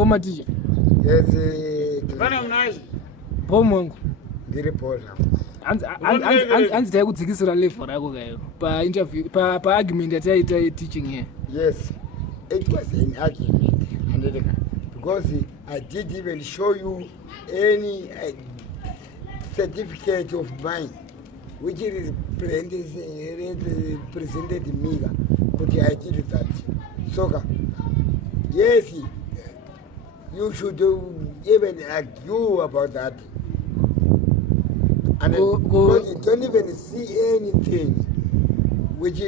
Former teacher. Yes. Bana mnazi. Bomongo. Ndiri Paula. Anzi tayi kudzikisira level rako kayo. Pa interview, pa argument yataita teaching here. Yes. It was an argument. Because I didn't even show you any certificate of mine, which is presented me. But I did that. So, yes, you should even argue about that. And because you don't even see anything which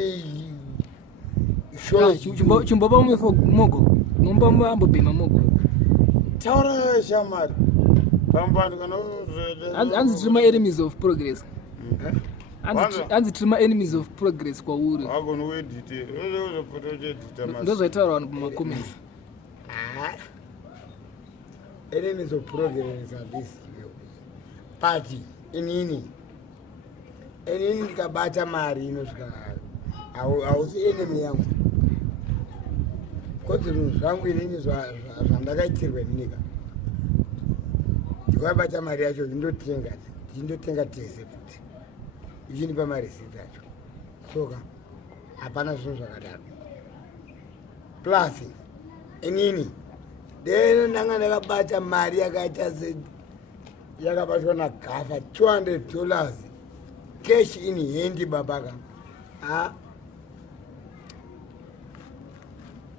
shows you. Chimbaba mogo. Nombamba ambo bema mogo. Taura shamar. Pambani kana Anzi trima enemies of progress. Anzi trima enemies of progress kwa uri. Agono we detail. Uzo project detail. Those are taura on comments. Enemies of progress are this party inini nikabata mari inosvika hausi enemy yangu kuti zvinhu zvangu inini zvandakaitirwa nenyika ndikabata mari yacho ndindotenga tese kuti ichinipa marisiti acho soka hapana zvinhu zvakadaro plus inini deno ndanga ndakabata mari yakaita yakabatwa naGaffa $200 cash in hand babaka.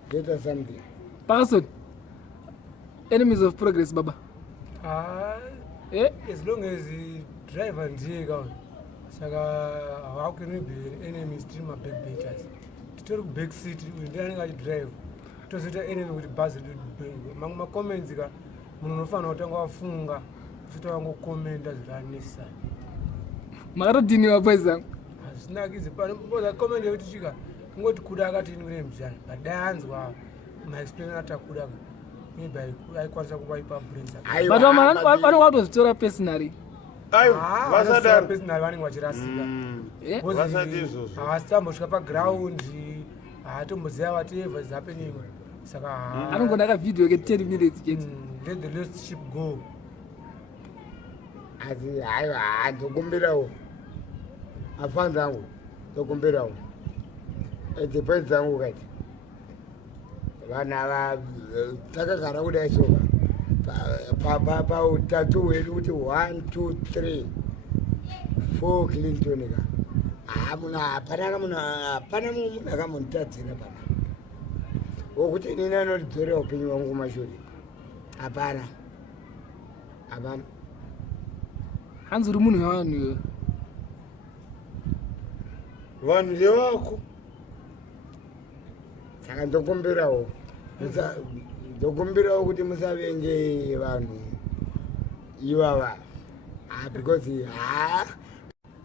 Get us something. Parkerson, enemies of progress, Baba. As long as the driver and Diego, how can we be enemies to my big beaters? To take big city, we don't drive. To sit an enemy with the bus. Among my comments, Munofano Tango Funga. Sitoango comment as Ranisa. Marodini wapeza. Snagizi pana boza comment yote chika. Ngoti kuda kati ni mjana. Badanzi wa my explainer ata kuda. Maybe I kwanza kuwaipa brains. But one what was story personally. Ayo, wasada personally wani wachirasika. Wasadizo. Awastambo shikapa ground. Atomozea whatever is happening. Saka I don't go na video get 10 minutes get. Let the last ship go. Hayi ndokumbirawo afana zangu ndokumbirawo edzipo dzangu kati vana takagara kudai soka pautatu hwedu kuti 1 2 3 4 Clinton ka hapana munhu akamunitadzira pana wokuti inini anodidzorera upenyu hwangu kumashure hapana Hanzi uri munhu wavanhu vanhu vevako saka ndokumbirawo kuti musavenge vanhu ivava because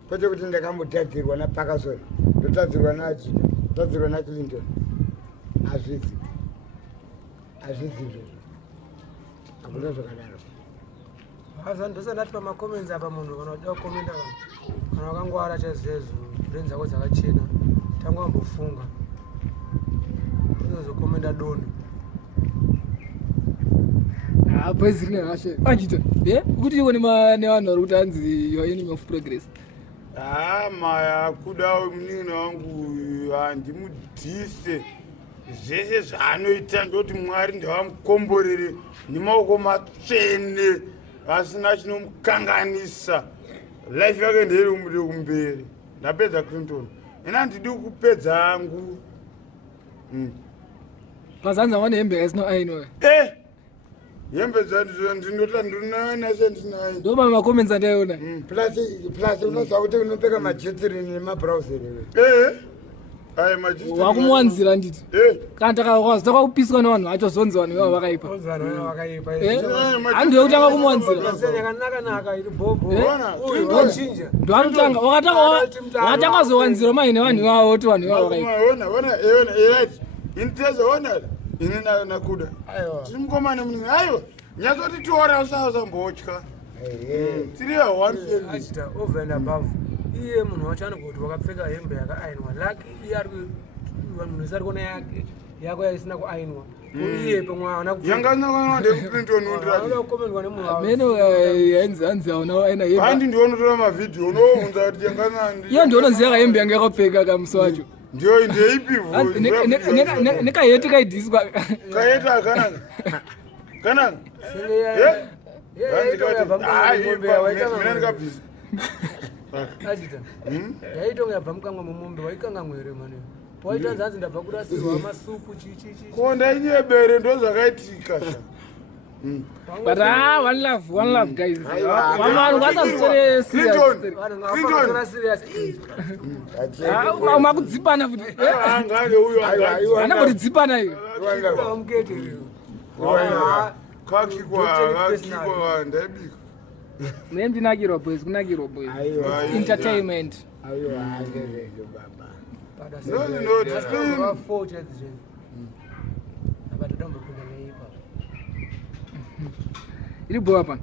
kwete kuti ndakambotadzirwa naParkerson ndotadzirwa naAjita ndotadzirwa naClinton hazvisi izvozvo hakuna zvakadaro. Ndosandati pamacomments apa munhu kana uda kukomenda kana wakangwara chazvezvo brains dzako dzakachena tangu ambofunga unozokomenda doni bheziri nehashe Ajita kuti iwe nevanhu vari kuti hanzi your enemy of progress. Maya kudawo munini wangu handimudhise zvese zvaanoita ndoti Mwari ndavamukomborere nemaoko matsvene asina chinomukanganisa life yake ndeiri kumberi. Ndapedza Clinton ina ndidi kupedza hangu pazanza wane hembe asino aino hembe ndinota ndinanase ndinayo ndo macomments andaiona plus unoziva kuti unopfeka majetiri nemabrowser wakumuwanzira nditi kana takakupiswa nevanhu vacho zonzi vanhu vava vakaipa handiwe kutanga kumuwanzira ndoanotanga wakatanga zowanzira maine vanhu ivavo kuti vanhu ivavo vakaipa initezoona ini nakuda tiri mukomana munhu aiwa nyazoti tora usazambotya tiri Ajita over and above iye munhu wacho anogoti wakapfeka hembe yakaainwa laki iye ari munhu isari kuona yake yako isina kuainwa uye pamwana yangana ndekuclinton undira meno hanzi aona aina hembe handi ndionotora mavidhiyo unounza kuti yangana iyo ndionoziva kahembe yange yakapfeka kamusi wacho ndio ndeipi nekaheti kaidhiswa kaheti akanaka kanaka mina ndikabvisa Ajita. Yaitonga yabva mukanwa mombe waikanga mwere mane. Waita zanzi ndabva kurasirwa amasupu chichichi. Ko ndainyebere ndo zvakaitika. But one love guys. One wasazitore serious. Makudzipana futi. Angake uyo ana kuti dzipana iyo. Amukete leo. Kakikwa ndaibika. Ndinakirwa boys, kunakirwa boys. Entertainment. Ayo angeke baba. No, Fortune. Abatodomba kuna neipa. Iri boa hapa.